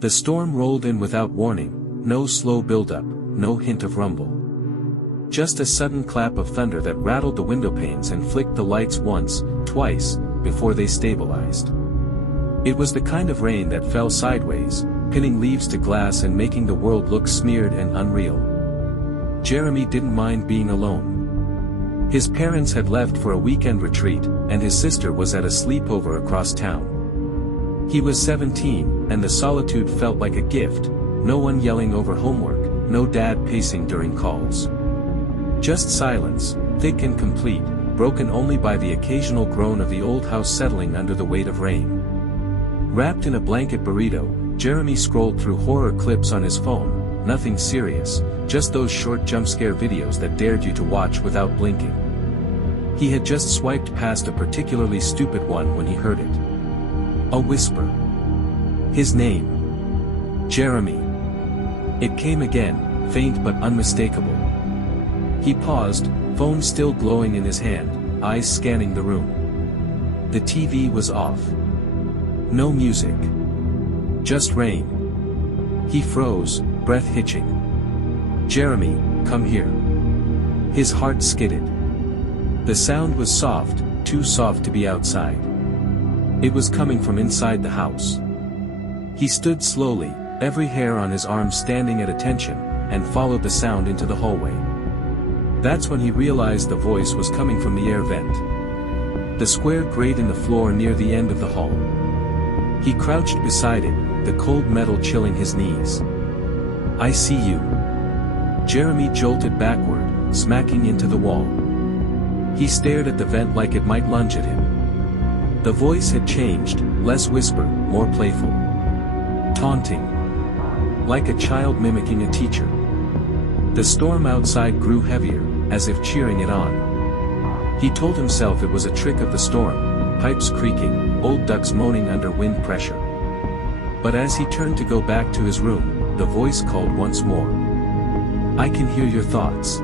The storm rolled in without warning, no slow build-up, no hint of rumble. Just a sudden clap of thunder that rattled the windowpanes and flicked the lights once, twice, before they stabilized. It was the kind of rain that fell sideways, pinning leaves to glass and making the world look smeared and unreal. Jeremy didn't mind being alone. His parents had left for a weekend retreat, and his sister was at a sleepover across town. He was 17, and the solitude felt like a gift, no one yelling over homework, no dad pacing during calls. Just silence, thick and complete, broken only by the occasional groan of the old house settling under the weight of rain. Wrapped in a blanket burrito, Jeremy scrolled through horror clips on his phone, nothing serious, just those short jump-scare videos that dared you to watch without blinking. He had just swiped past a particularly stupid one when he heard it. A whisper. His name. Jeremy. It came again, faint but unmistakable. He paused, phone still glowing in his hand, eyes scanning the room. The TV was off. No music. Just rain. He froze, breath hitching. Jeremy, come here. His heart skidded. The sound was soft, too soft to be outside. It was coming from inside the house. He stood slowly, every hair on his arm standing at attention, and followed the sound into the hallway. That's when he realized the voice was coming from the air vent. The square grate in the floor near the end of the hall. He crouched beside it, the cold metal chilling his knees. I see you. Jeremy jolted backward, smacking into the wall. He stared at the vent like it might lunge at him. The voice had changed, less whisper, more playful. Taunting. Like a child mimicking a teacher. The storm outside grew heavier, as if cheering it on. He told himself it was a trick of the storm, pipes creaking, old ducks moaning under wind pressure. But as he turned to go back to his room, the voice called once more. I can hear your thoughts.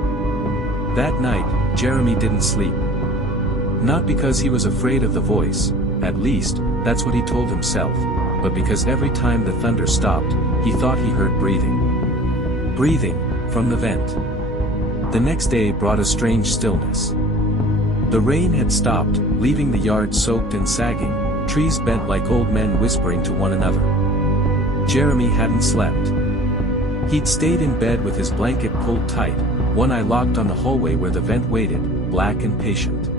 That night, Jeremy didn't sleep. Not because he was afraid of the voice, at least, that's what he told himself, but because every time the thunder stopped, he thought he heard breathing. Breathing, from the vent. The next day brought a strange stillness. The rain had stopped, leaving the yard soaked and sagging, trees bent like old men whispering to one another. Jeremy hadn't slept. He'd stayed in bed with his blanket pulled tight, one eye locked on the hallway where the vent waited, black and patient.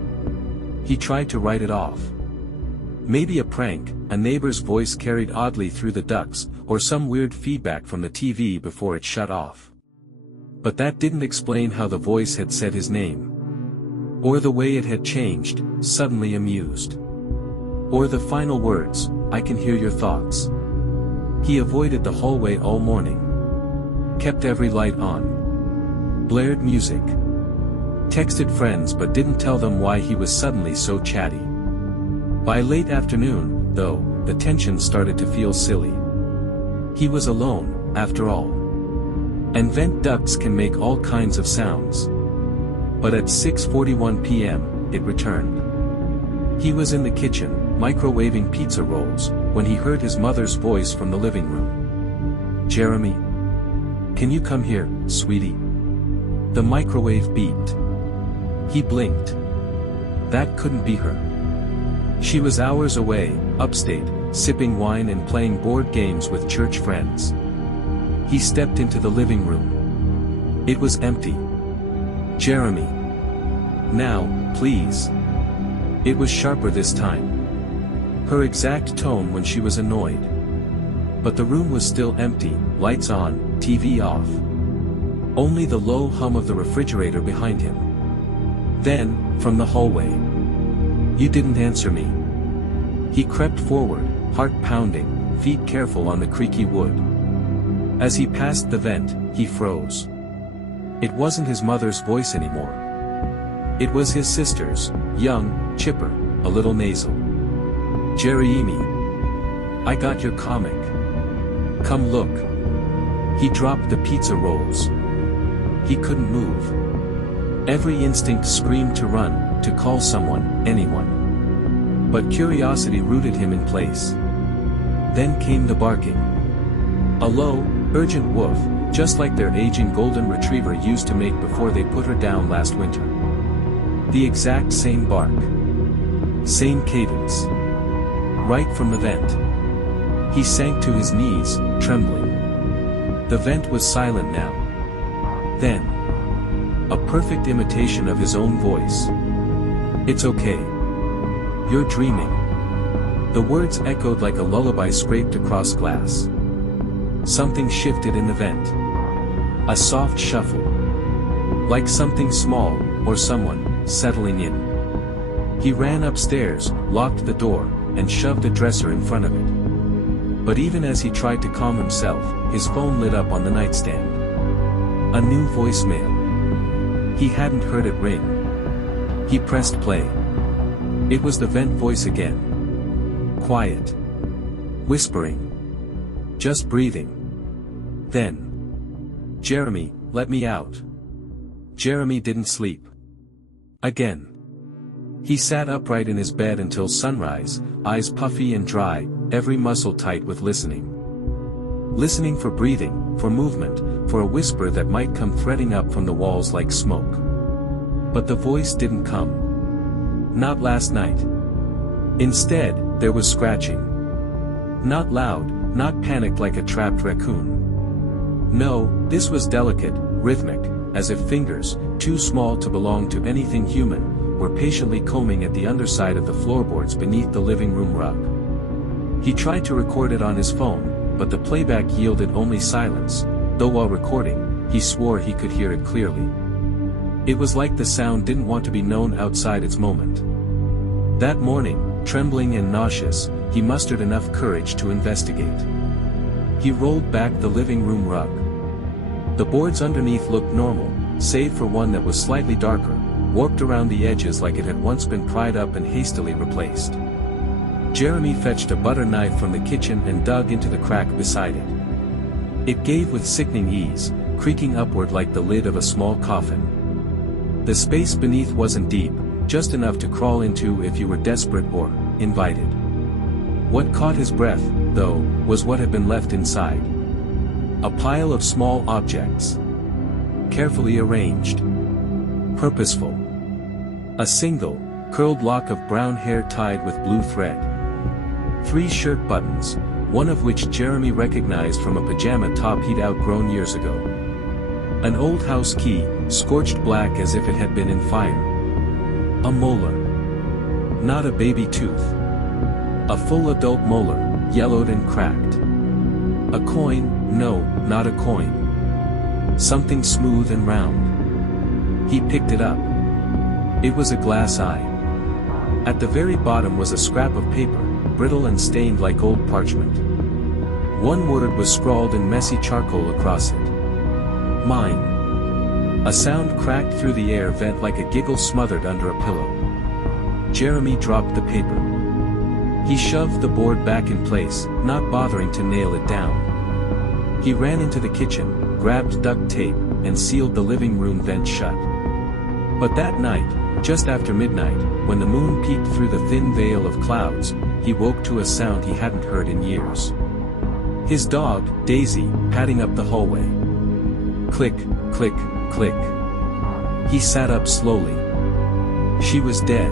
He tried to write it off. Maybe a prank, a neighbor's voice carried oddly through the ducts, or some weird feedback from the TV before it shut off. But that didn't explain how the voice had said his name. Or the way it had changed, suddenly amused. Or the final words, I can hear your thoughts. He avoided the hallway all morning. Kept every light on. Blared music. Texted friends but didn't tell them why he was suddenly so chatty. By late afternoon, though, the tension started to feel silly. He was alone, after all. And vent ducts can make all kinds of sounds. But at 6:41 p.m., it returned. He was in the kitchen, microwaving pizza rolls, when he heard his mother's voice from the living room. Jeremy? Can you come here, sweetie? The microwave beeped. He blinked. That couldn't be her. She was hours away, upstate, sipping wine and playing board games with church friends. He stepped into the living room. It was empty. Jeremy. Now, please. It was sharper this time. Her exact tone when she was annoyed. But the room was still empty, lights on, TV off. Only the low hum of the refrigerator behind him. Then, from the hallway. You didn't answer me. He crept forward, heart pounding, feet careful on the creaky wood. As he passed the vent, he froze. It wasn't his mother's voice anymore. It was his sister's, young, chipper, a little nasal. Jeremy. I got your comic. Come look. He dropped the pizza rolls. He couldn't move. Every instinct screamed to run, to call someone, anyone. But curiosity rooted him in place. Then came the barking. A low, urgent woof, just like their aging golden retriever used to make before they put her down last winter. The exact same bark. Same cadence. Right from the vent. He sank to his knees, trembling. The vent was silent now. Then, a perfect imitation of his own voice. "It's okay. You're dreaming." The words echoed like a lullaby scraped across glass. Something shifted in the vent. A soft shuffle. Like something small, or someone, settling in. He ran upstairs, locked the door, and shoved a dresser in front of it. But even as he tried to calm himself, his phone lit up on the nightstand. A new voicemail. He hadn't heard it ring. He pressed play. It was the vent voice again. Quiet. Whispering. Just breathing. Then. "Jeremy, let me out." Jeremy didn't sleep. Again. He sat upright in his bed until sunrise, eyes puffy and dry, every muscle tight with listening. Listening for breathing, for movement, for a whisper that might come threading up from the walls like smoke. But the voice didn't come. Not last night. Instead, there was scratching. Not loud, not panicked like a trapped raccoon. No, this was delicate, rhythmic, as if fingers, too small to belong to anything human, were patiently combing at the underside of the floorboards beneath the living room rug. He tried to record it on his phone, but the playback yielded only silence, though while recording, he swore he could hear it clearly. It was like the sound didn't want to be known outside its moment. That morning, trembling and nauseous, he mustered enough courage to investigate. He rolled back the living room rug. The boards underneath looked normal, save for one that was slightly darker, warped around the edges like it had once been pried up and hastily replaced. Jeremy fetched a butter knife from the kitchen and dug into the crack beside it. It gave with sickening ease, creaking upward like the lid of a small coffin. The space beneath wasn't deep, just enough to crawl into if you were desperate or invited. What caught his breath, though, was what had been left inside. A pile of small objects. Carefully arranged. Purposeful. A single, curled lock of brown hair tied with blue thread. 3 shirt buttons, one of which Jeremy recognized from a pajama top he'd outgrown years ago. An old house key, scorched black as if it had been in fire. A molar. Not a baby tooth. A full adult molar, yellowed and cracked. A coin, no, not a coin. Something smooth and round. He picked it up. It was a glass eye. At the very bottom was a scrap of paper, brittle and stained like old parchment. One word was scrawled in messy charcoal across it. Mine. A sound cracked through the air vent like a giggle smothered under a pillow. Jeremy dropped the paper. He shoved the board back in place, not bothering to nail it down. He ran into the kitchen, grabbed duct tape, and sealed the living room vent shut. But that night, just after midnight, when the moon peeked through the thin veil of clouds, he woke to a sound he hadn't heard in years. His dog, Daisy, padding up the hallway. Click, click, click. He sat up slowly. She was dead.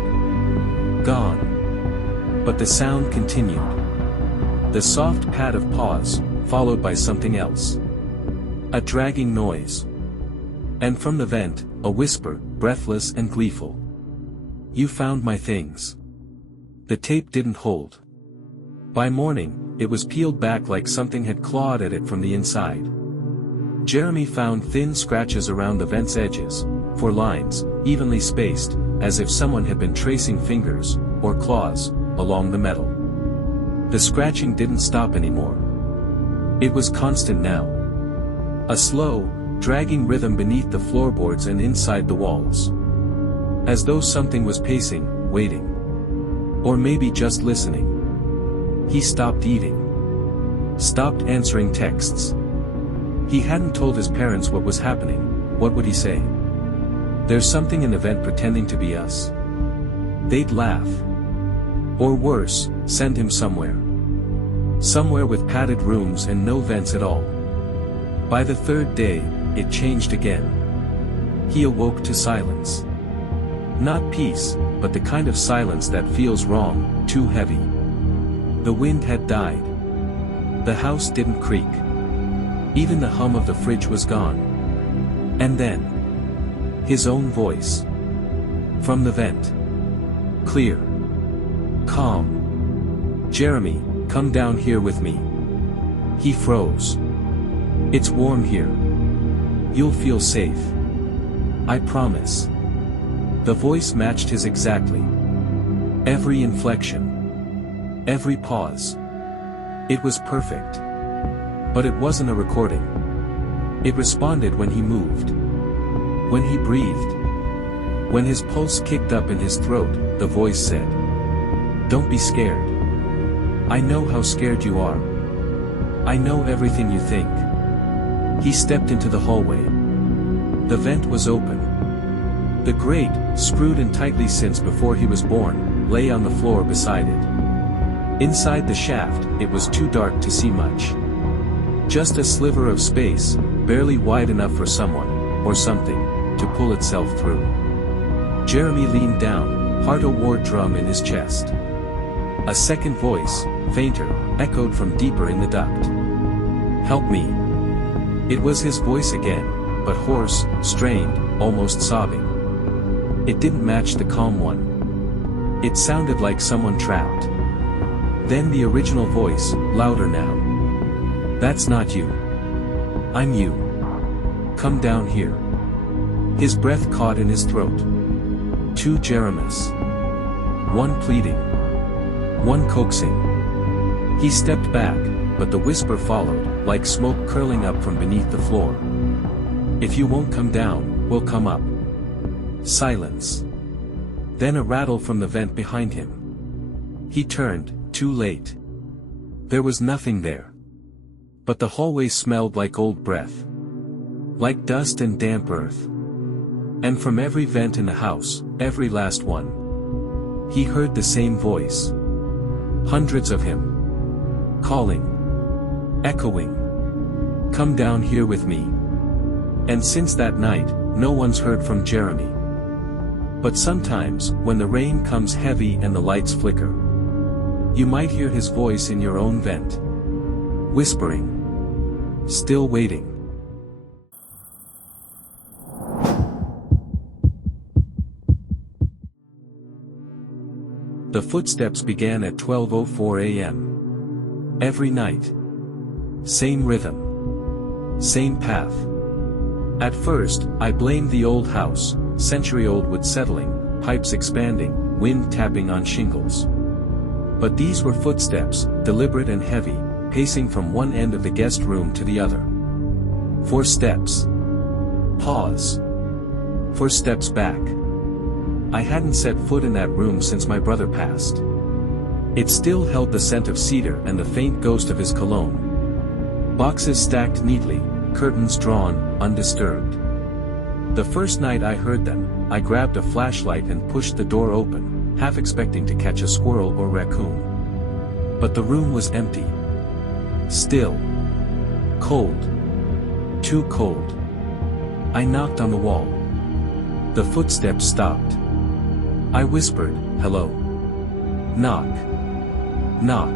Gone. But the sound continued. The soft pat of paws, followed by something else. A dragging noise. And from the vent, a whisper, breathless and gleeful. You found my things. The tape didn't hold. By morning, it was peeled back like something had clawed at it from the inside. Jeremy found thin scratches around the vent's edges, 4 lines, evenly spaced, as if someone had been tracing fingers, or claws, along the metal. The scratching didn't stop anymore. It was constant now. A slow, dragging rhythm beneath the floorboards and inside the walls. As though something was pacing, waiting. Or maybe just listening. He stopped eating. Stopped answering texts. He hadn't told his parents what was happening. What would he say? There's something in the vent pretending to be us. They'd laugh. Or worse, send him somewhere. somewhere with padded rooms and no vents at all. By the third day, it changed again. He awoke to silence. Not peace, but the kind of silence that feels wrong, too heavy. The wind had died. The house didn't creak. Even the hum of the fridge was gone. And then, his own voice. From the vent. Clear. Calm. "Jeremy, come down here with me." He froze. "It's warm here. You'll feel safe. I promise." The voice matched his exactly. Every inflection. Every pause. It was perfect. But it wasn't a recording. It responded when he moved. When he breathed. When his pulse kicked up in his throat, the voice said, "Don't be scared. I know how scared you are. I know everything you think." He stepped into the hallway. The vent was open. The grate, screwed in tightly since before he was born, lay on the floor beside it. Inside the shaft, it was too dark to see much. Just a sliver of space, barely wide enough for someone, or something, to pull itself through. Jeremy leaned down, heart a war drum in his chest. A second voice, fainter, echoed from deeper in the duct. "Help me." It was his voice again, but hoarse, strained, almost sobbing. It didn't match the calm one. It sounded like someone trapped. Then the original voice, louder now. "That's not you. I'm you. Come down here." His breath caught in his throat. Two Jeremies. One pleading. One coaxing. He stepped back, but the whisper followed, like smoke curling up from beneath the floor. "If you won't come down, we'll come up." Silence. Then a rattle from the vent behind him. He turned, too late. There was nothing there. But the hallway smelled like old breath. Like dust and damp earth. And from every vent in the house, every last one, he heard the same voice. Hundreds of him. Calling. Echoing. "Come down here with me." And since that night, no one's heard from Jeremy. But sometimes, when the rain comes heavy and the lights flicker, you might hear his voice in your own vent. Whispering. Still waiting. The footsteps began at 12:04 a.m. Every night. Same rhythm. Same path. At first, I blamed the old house, century-old wood settling, pipes expanding, wind tapping on shingles. But these were footsteps, deliberate and heavy, pacing from one end of the guest room to the other. 4 steps. Pause. 4 steps back. I hadn't set foot in that room since my brother passed. It still held the scent of cedar and the faint ghost of his cologne. Boxes stacked neatly, curtains drawn, undisturbed. The first night I heard them, I grabbed a flashlight and pushed the door open, half expecting to catch a squirrel or raccoon. But the room was empty. Still. Cold. Too cold. I knocked on the wall. The footsteps stopped. I whispered, "Hello." Knock. Knock.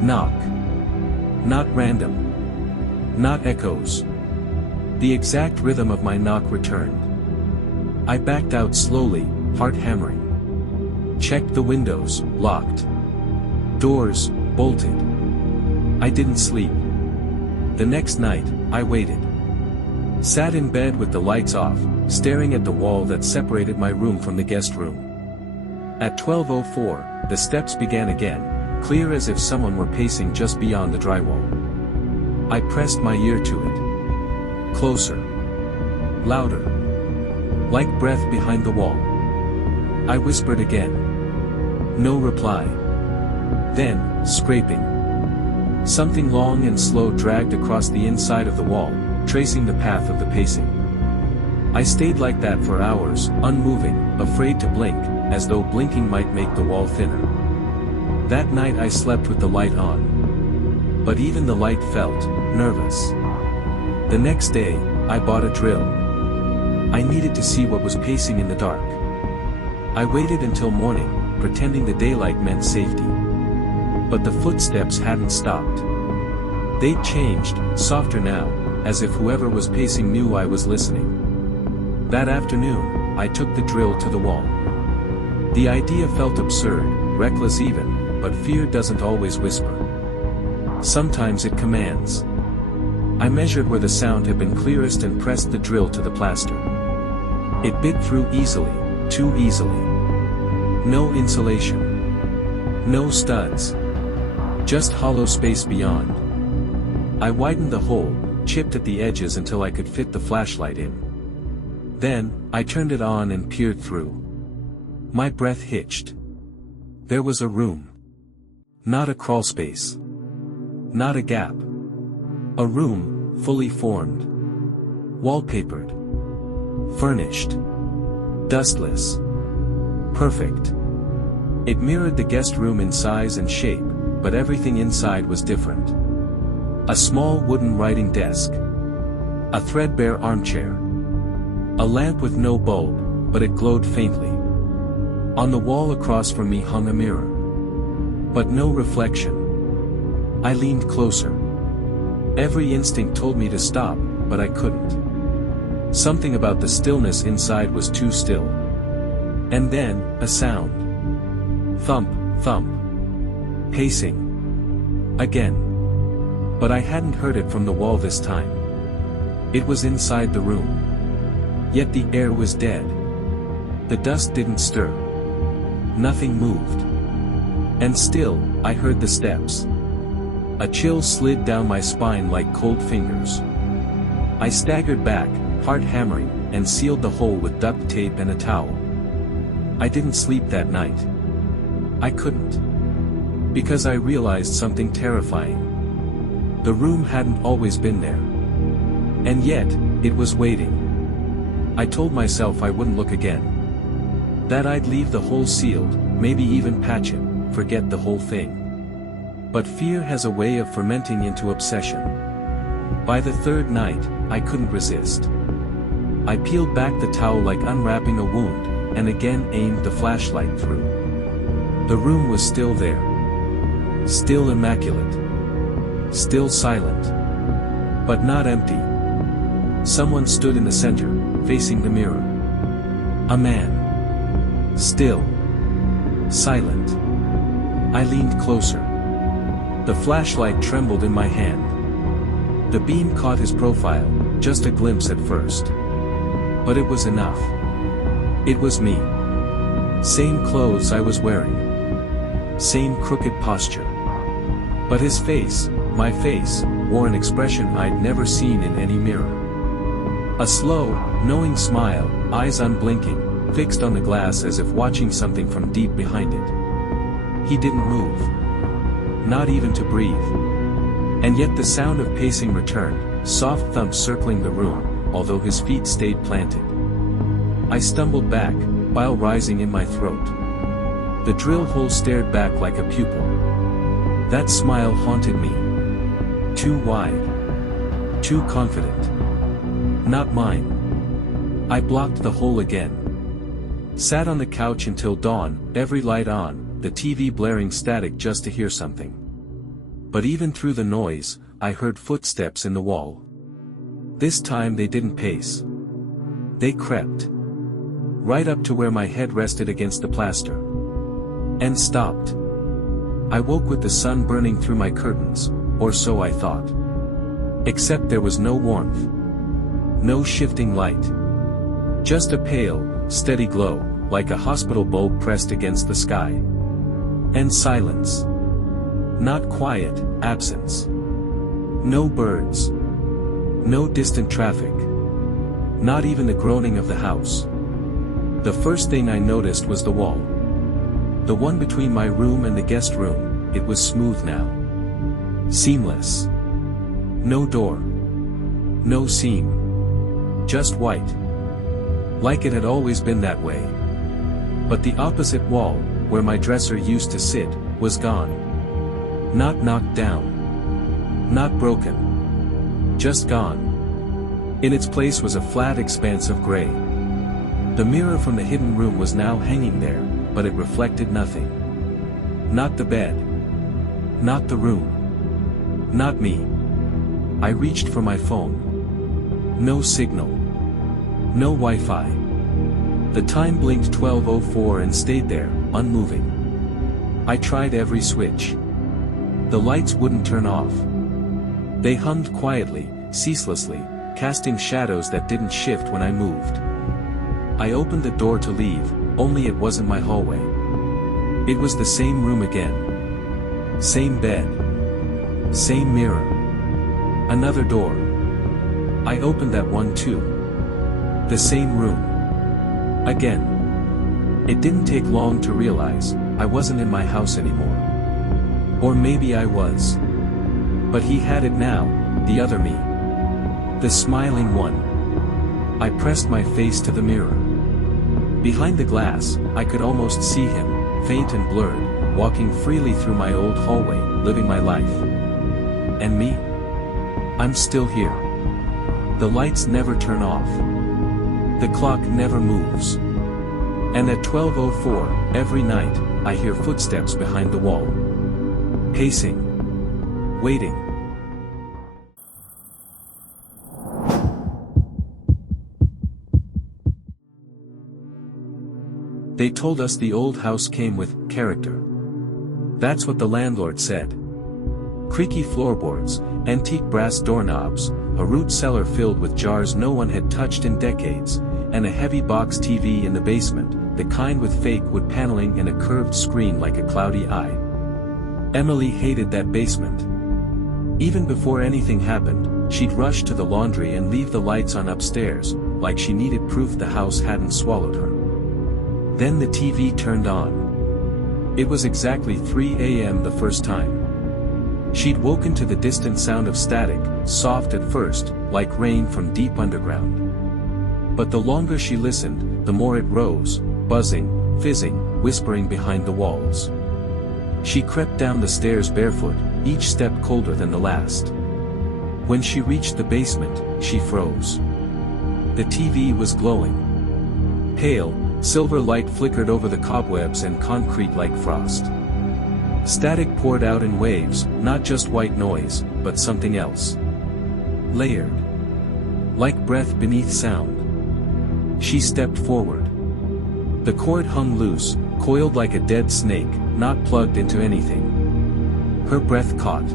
Knock. Not random. Not echoes. The exact rhythm of my knock returned. I backed out slowly, heart hammering. Checked the windows, locked. Doors, bolted. I didn't sleep. The next night, I waited. Sat in bed with the lights off, staring at the wall that separated my room from the guest room. At 12:04, the steps began again, clear as if someone were pacing just beyond the drywall. I pressed my ear to it. Closer. Louder. Like breath behind the wall. I whispered again. No reply. Then, scraping. Something long and slow dragged across the inside of the wall, tracing the path of the pacing. I stayed like that for hours, unmoving, afraid to blink, as though blinking might make the wall thinner. That night I slept with the light on. But even the light felt nervous. The next day, I bought a drill. I needed to see what was pacing in the dark. I waited until morning, pretending the daylight meant safety. But the footsteps hadn't stopped. They'd changed, softer now, as if whoever was pacing knew I was listening. That afternoon, I took the drill to the wall. The idea felt absurd, reckless even, but fear doesn't always whisper. Sometimes it commands. I measured where the sound had been clearest and pressed the drill to the plaster. It bit through easily, too easily. No insulation. No studs. Just hollow space beyond. I widened the hole, chipped at the edges until I could fit the flashlight in. Then, I turned it on and peered through. My breath hitched. There was a room. Not a crawlspace. Not a gap. A room, fully formed. Wallpapered. Furnished. Dustless. Perfect. It mirrored the guest room in size and shape, but everything inside was different. A small wooden writing desk. A threadbare armchair. A lamp with no bulb, but it glowed faintly. On the wall across from me hung a mirror. But no reflection. I leaned closer. Every instinct told me to stop, but I couldn't. Something about the stillness inside was too still. And then, a sound. Thump, thump. Pacing. Again. But I hadn't heard it from the wall this time. It was inside the room. Yet the air was dead. The dust didn't stir. Nothing moved. And still, I heard the steps. A chill slid down my spine like cold fingers. I staggered back, heart hammering, and sealed the hole with duct tape and a towel. I didn't sleep that night. I couldn't. Because I realized something terrifying. The room hadn't always been there. And yet, it was waiting. I told myself I wouldn't look again. That I'd leave the hole sealed, maybe even patch it, forget the whole thing. But fear has a way of fermenting into obsession. By the third night, I couldn't resist. I peeled back the towel like unwrapping a wound, and again aimed the flashlight through. The room was still there. Still immaculate. Still silent. But not empty. Someone stood in the center, facing the mirror. A man. Still. Silent. I leaned closer. The flashlight trembled in my hand. The beam caught his profile, just a glimpse at first. But it was enough. It was me. Same clothes I was wearing. Same crooked posture. But his face, my face, wore an expression I'd never seen in any mirror. A slow, knowing smile, eyes unblinking, fixed on the glass as if watching something from deep behind it. He didn't move. Not even to breathe. And yet the sound of pacing returned, soft thumps circling the room, although his feet stayed planted. I stumbled back, bile rising in my throat. The drill hole stared back like a pupil. That smile haunted me. Too wide. Too confident. Not mine. I blocked the hole again. Sat on the couch until dawn, every light on, the TV blaring static just to hear something. But even through the noise, I heard footsteps in the wall. This time they didn't pace. They crept. Right up to where my head rested against the plaster. And stopped. I woke with the sun burning through my curtains, or so I thought. Except there was no warmth. No shifting light. Just a pale, steady glow, like a hospital bulb pressed against the sky. And silence. Not quiet, absence. No birds. No distant traffic. Not even the groaning of the house. The first thing I noticed was the wall. The one between my room and the guest room, it was smooth now. Seamless. No door. No seam. Just white. Like it had always been that way. But the opposite wall, where my dresser used to sit, was gone. Not knocked down. Not broken. Just gone. In its place was a flat expanse of gray. The mirror from the hidden room was now hanging there, but it reflected nothing. Not the bed. Not the room. Not me. I reached for my phone. No signal. No Wi-Fi. The time blinked 12:04 and stayed there, unmoving. I tried every switch. The lights wouldn't turn off. They hummed quietly, ceaselessly, casting shadows that didn't shift when I moved. I opened the door to leave, only it wasn't my hallway. It was the same room again. Same bed. Same mirror. Another door. I opened that one too. The same room. Again. It didn't take long to realize, I wasn't in my house anymore. Or maybe I was. But he had it now, the other me. The smiling one. I pressed my face to the mirror. Behind the glass, I could almost see him, faint and blurred, walking freely through my old hallway, living my life. And me? I'm still here. The lights never turn off. The clock never moves. And at 12:04, every night, I hear footsteps behind the wall. Pacing. Waiting. They told us the old house came with character. That's what the landlord said. Creaky floorboards, antique brass doorknobs, a root cellar filled with jars no one had touched in decades, and a heavy box TV in the basement, the kind with fake wood paneling and a curved screen like a cloudy eye. Emily hated that basement. Even before anything happened, she'd rush to the laundry and leave the lights on upstairs, like she needed proof the house hadn't swallowed her. Then the TV turned on. It was exactly 3 a.m. the first time. She'd woken to the distant sound of static, soft at first, like rain from deep underground. But the longer she listened, the more it rose, buzzing, fizzing, whispering behind the walls. She crept down the stairs barefoot, each step colder than the last. When she reached the basement, she froze. The TV was glowing. Pale, silver light flickered over the cobwebs and concrete like frost. Static poured out in waves, not just white noise, but something else. Layered. Like breath beneath sound. She stepped forward. The cord hung loose, coiled like a dead snake, not plugged into anything. Her breath caught.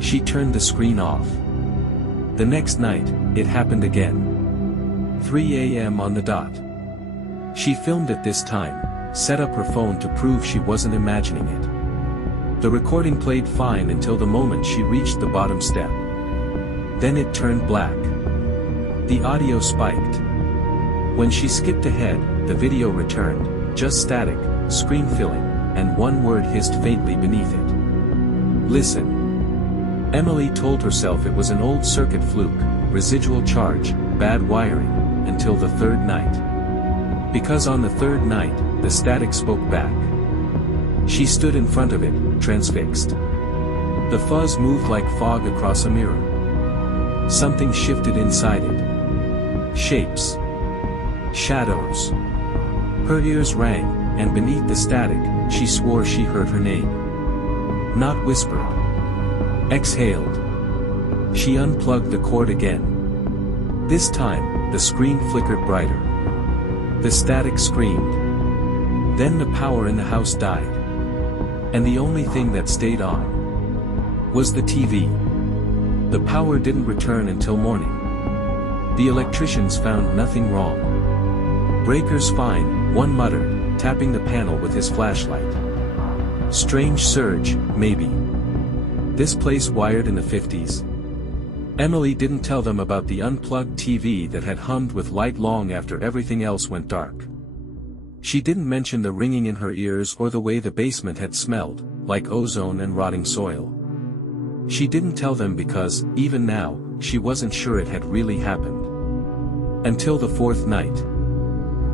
She turned the screen off. The next night, it happened again. 3 a.m. on the dot. She filmed it this time, set up her phone to prove she wasn't imagining it. The recording played fine until the moment she reached the bottom step. Then it turned black. The audio spiked. When she skipped ahead, the video returned, just static, screen filling, and one word hissed faintly beneath it. Listen. Emily told herself it was an old circuit fluke, residual charge, bad wiring, until the third night. Because on the third night, the static spoke back. She stood in front of it, transfixed. The fuzz moved like fog across a mirror. Something shifted inside it. Shapes. Shadows. Her ears rang, and beneath the static, she swore she heard her name. Not whispered. Exhaled. She unplugged the cord again. This time, the screen flickered brighter. The static screamed. Then the power in the house died. And the only thing that stayed on was the TV. The power didn't return until morning. The electricians found nothing wrong. Breakers fine, one muttered, tapping the panel with his flashlight. Strange surge, maybe. This place wired in the 50s. Emily didn't tell them about the unplugged TV that had hummed with light long after everything else went dark. She didn't mention the ringing in her ears or the way the basement had smelled, like ozone and rotting soil. She didn't tell them because, even now, she wasn't sure it had really happened. Until the fourth night.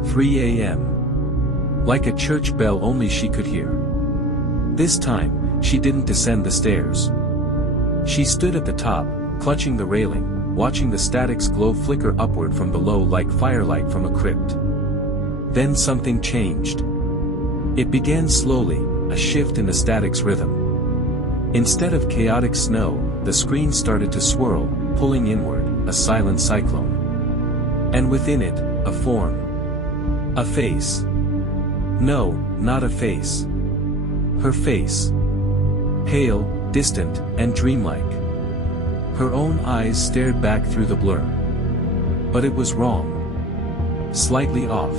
3 a.m. Like a church bell only she could hear. This time, she didn't descend the stairs. She stood at the top, clutching the railing, watching the static's glow flicker upward from below like firelight from a crypt. Then something changed. It began slowly, a shift in the static's rhythm. Instead of chaotic snow, the screen started to swirl, pulling inward, a silent cyclone. And within it, a form. A face. No, not a face. Her face. Pale, distant, and dreamlike. Her own eyes stared back through the blur. But it was wrong. Slightly off.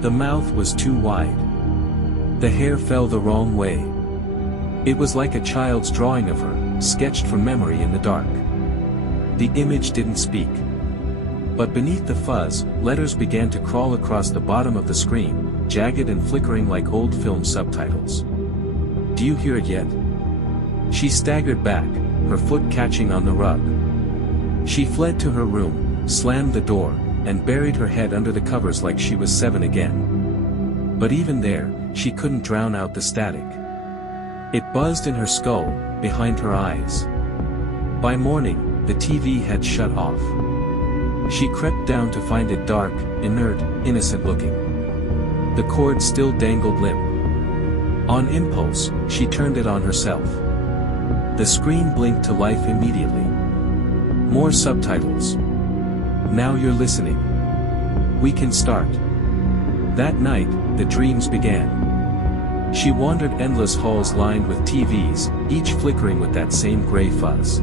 The mouth was too wide. The hair fell the wrong way. It was like a child's drawing of her, sketched from memory in the dark. The image didn't speak. But beneath the fuzz, letters began to crawl across the bottom of the screen, jagged and flickering like old film subtitles. Do you hear it yet? She staggered back, her foot catching on the rug. She fled to her room, slammed the door, and buried her head under the covers like she was 7 again. But even there, she couldn't drown out the static. It buzzed in her skull, behind her eyes. By morning, the TV had shut off. She crept down to find it dark, inert, innocent-looking. The cord still dangled limp. On impulse, she turned it on herself. The screen blinked to life immediately. More subtitles. Now you're listening. We can start. That night, the dreams began. She wandered endless halls lined with TVs, each flickering with that same gray fuzz.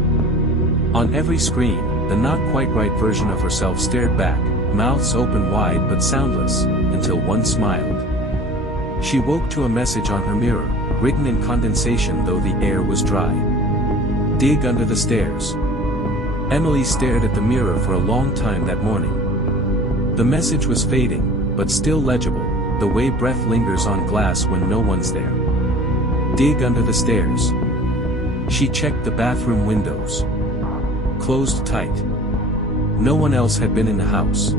On every screen, the not-quite-right version of herself stared back, mouths open wide but soundless, until one smiled. She woke to a message on her mirror, written in condensation though the air was dry. Dig under the stairs. Emily stared at the mirror for a long time that morning. The message was fading, but still legible, the way breath lingers on glass when no one's there. Dig under the stairs. She checked the bathroom windows. Closed tight. No one else had been in the house.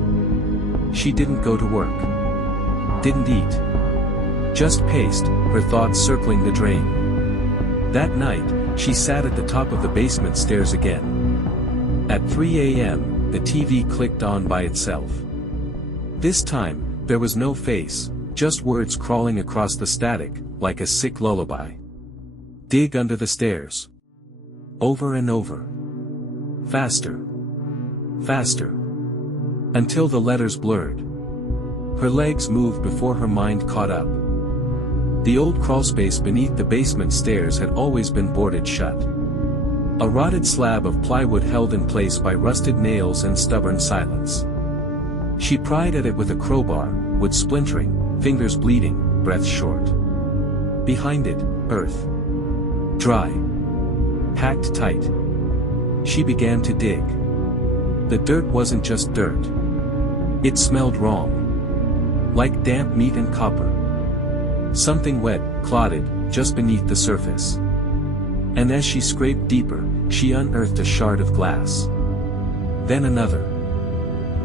She didn't go to work. Didn't eat. Just paced, her thoughts circling the drain. That night, she sat at the top of the basement stairs again. At 3 a.m., the TV clicked on by itself. This time, there was no face, just words crawling across the static, like a sick lullaby. Dig under the stairs. Over and over. Faster. Faster. Until the letters blurred. Her legs moved before her mind caught up. The old crawlspace beneath the basement stairs had always been boarded shut. A rotted slab of plywood held in place by rusted nails and stubborn silence. She pried at it with a crowbar, wood splintering, fingers bleeding, breath short. Behind it, earth. Dry. Packed tight. She began to dig. The dirt wasn't just dirt. It smelled wrong. Like damp meat and copper. Something wet, clotted, just beneath the surface. And as she scraped deeper, she unearthed a shard of glass. Then another.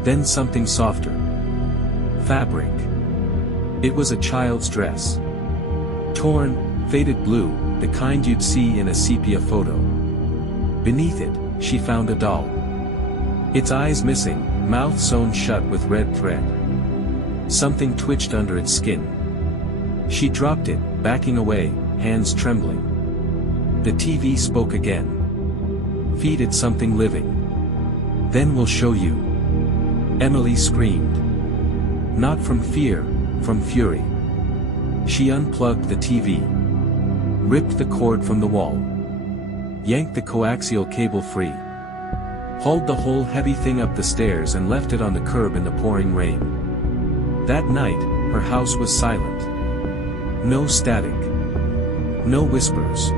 Then something softer. Fabric. It was a child's dress. Torn, faded blue, the kind you'd see in a sepia photo. Beneath it, she found a doll. Its eyes missing, mouth sewn shut with red thread. Something twitched under its skin. She dropped it, backing away, hands trembling. The TV spoke again. Feed it something living. Then we'll show you. Emily screamed. Not from fear, from fury. She unplugged the TV. Ripped the cord from the wall. Yanked the coaxial cable free. Hauled the whole heavy thing up the stairs and left it on the curb in the pouring rain. That night, her house was silent. No static. No whispers.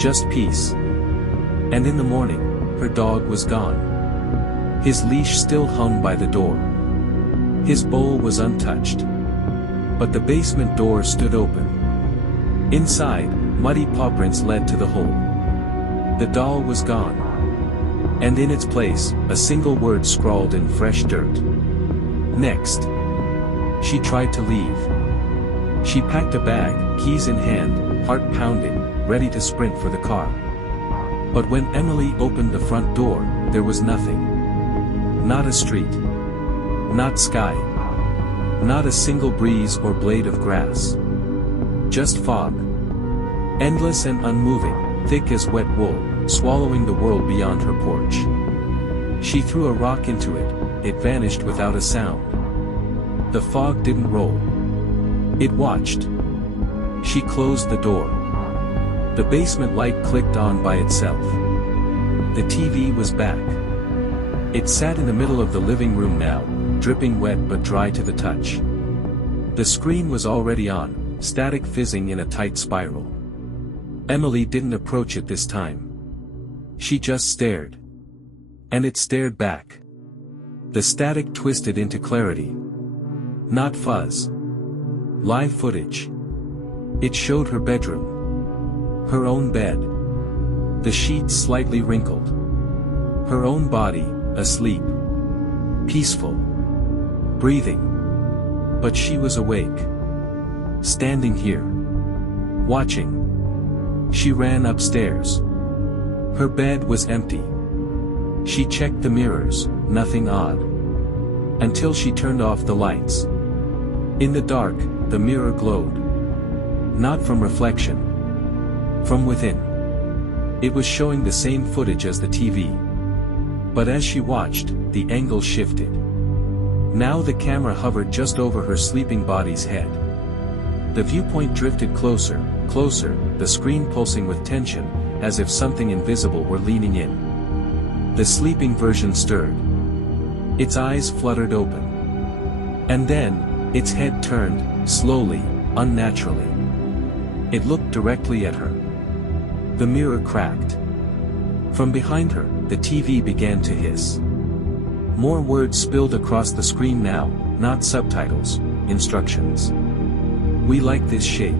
Just peace. And in the morning, her dog was gone. His leash still hung by the door. His bowl was untouched. But the basement door stood open. Inside, muddy paw prints led to the hole. The doll was gone. And in its place, a single word scrawled in fresh dirt. Next. She tried to leave. She packed a bag, keys in hand, heart pounding, ready to sprint for the car. But when Emily opened the front door, there was nothing. Not a street. Not sky. Not a single breeze or blade of grass. Just fog. Endless and unmoving, thick as wet wool, swallowing the world beyond her porch. She threw a rock into it, it vanished without a sound. The fog didn't roll. It watched. She closed the door. The basement light clicked on by itself. The TV was back. It sat in the middle of the living room now, dripping wet but dry to the touch. The screen was already on, static fizzing in a tight spiral. Emily didn't approach it this time. She just stared. And it stared back. The static twisted into clarity. Not fuzz. Live footage. It showed her bedroom. Her own bed. The sheets slightly wrinkled. Her own body, asleep. Peaceful. Breathing. But she was awake. Standing here. Watching. She ran upstairs. Her bed was empty. She checked the mirrors, nothing odd. Until she turned off the lights. In the dark, the mirror glowed. Not from reflection. From within. It was showing the same footage as the TV. But as she watched, the angle shifted. Now the camera hovered just over her sleeping body's head. The viewpoint drifted closer, closer, the screen pulsing with tension, as if something invisible were leaning in. The sleeping version stirred. Its eyes fluttered open. And then, its head turned, slowly, unnaturally. It looked directly at her. The mirror cracked. From behind her, the TV began to hiss. More words spilled across the screen now, not subtitles, instructions. We like this shape.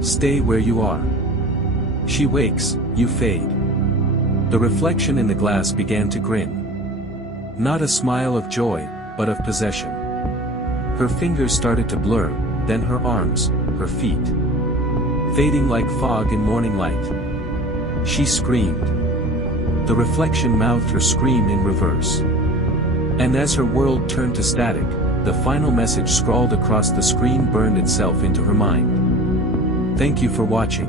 Stay where you are. She wakes, you fade. The reflection in the glass began to grin. Not a smile of joy, but of possession. Her fingers started to blur, then her arms, her feet. Fading like fog in morning light. She screamed. The reflection mouthed her scream in reverse. And as her world turned to static, the final message scrawled across the screen burned itself into her mind. Thank you for watching.